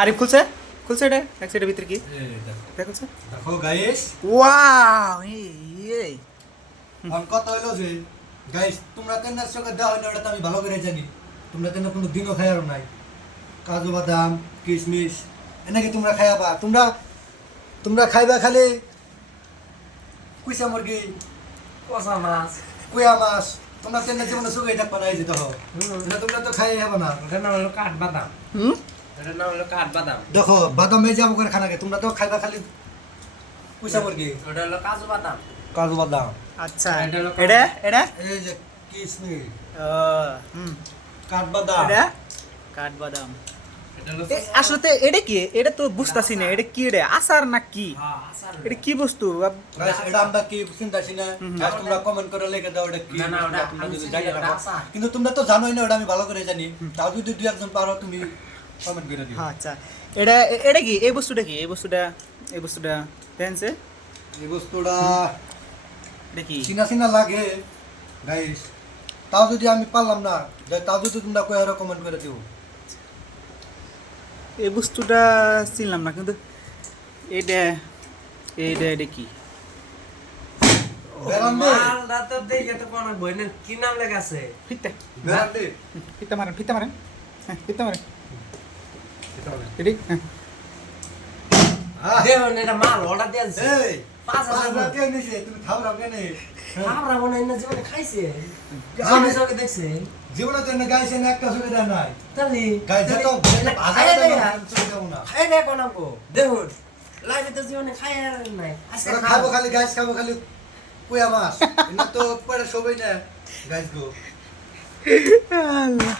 আরিফ খুলছে খুলছে এটা এক সাইডের ভিতরে কি দেখো দেখো গাইস ওয়াও এই কথা হইলো যে গাইস তোমরা কেনার সঙ্গে দেওয়া হয় না ওটা তো আমি ভালো করে জানি তোমরা কেন কোনো দিনও খাইয়ারও নাই কাজু বাদাম কিশমিশ এনেকে তোমরা খাইয়াবা তোমরা খাইবা খালি কুইসা মুরগি কষা মাছ কুয়া মাছ তোমরা কেনার জীবনে সুখে থাকবা না এই যে দেখো এটা তোমরা তো খাই হবা না ওটার নাম হলো কাঠবাদাম হুম ওটার নাম হলো কাঠবাদাম দেখো বাদাম এই যাবো করে খানাকে তোমরা তো খাইবা খালি কুইসা মুরগি ওটা হলো কাজু বাদাম কাজু বাদাম আচ্ছা এটা হলো এটা এটা এই যে কিশমিশ হুম কাঠবাদাম এটা কাঠবাদাম এটা হলো আসলে এটা কি এটা তো বুঝতাছি না এটা কি রে আচার না কি হ্যাঁ আচার এটা কি বস্তু গাইস এটা আমরা কি চিন্তাছি না গাইস তোমরা কমেন্ট করে লিখে দাও এটা কি না, না, ওটা তোমরা আমি যদি চিনি, জানি ওটা রাখো। আচার। কিন্তু তোমরা তো জানোই না ওটা আমি ভালো করে জানি তাও যদি দুই একজন পারো তুমি কমেন্ট করে দিও আচ্ছা এটা এটা কি এই বস্তুটা কি এই বস্তুটা দেখেনছে এই বস্তুটা এটা কি চিনা চিনা লাগে গাইস তাও যদি আমি পারলাম না তাও যদি তোমরা কই আরো কমেন্ট করে দিও এই বস্তুটা চিনলাম না কিন্তু এটা এটা কি বেরান্ডে মালটা তো দেখে তো কোনো বই না কি নাম লেখা আছে ফিতে বেরান্ডে ফিতে মারেন হ্যাঁ ফিতে মারেন এডি হ্যাঁ দেখুন এটা মাল অর্ডার দিয়েছে এই 5,000 কে নিছে তুমি খাও রাও কেনে আমরা মনে হয় না জীবনে খাইছে আমি চোখে দেখছি জীবনে তো না গাইস এনে একটা সুবিধা নাই তাহলে গাইস যত ভাজা খাইয়া দেয় সুবিধা না খাই দেয় কোন আমগো দেখুন লাইফে তো জীবনে খাইয়া নাই আজকে ওরা খাবো খালি গাইস খাবো খালি কুয়া মাছ এটা তো পরে সবাই না গাইস গো আল্লাহ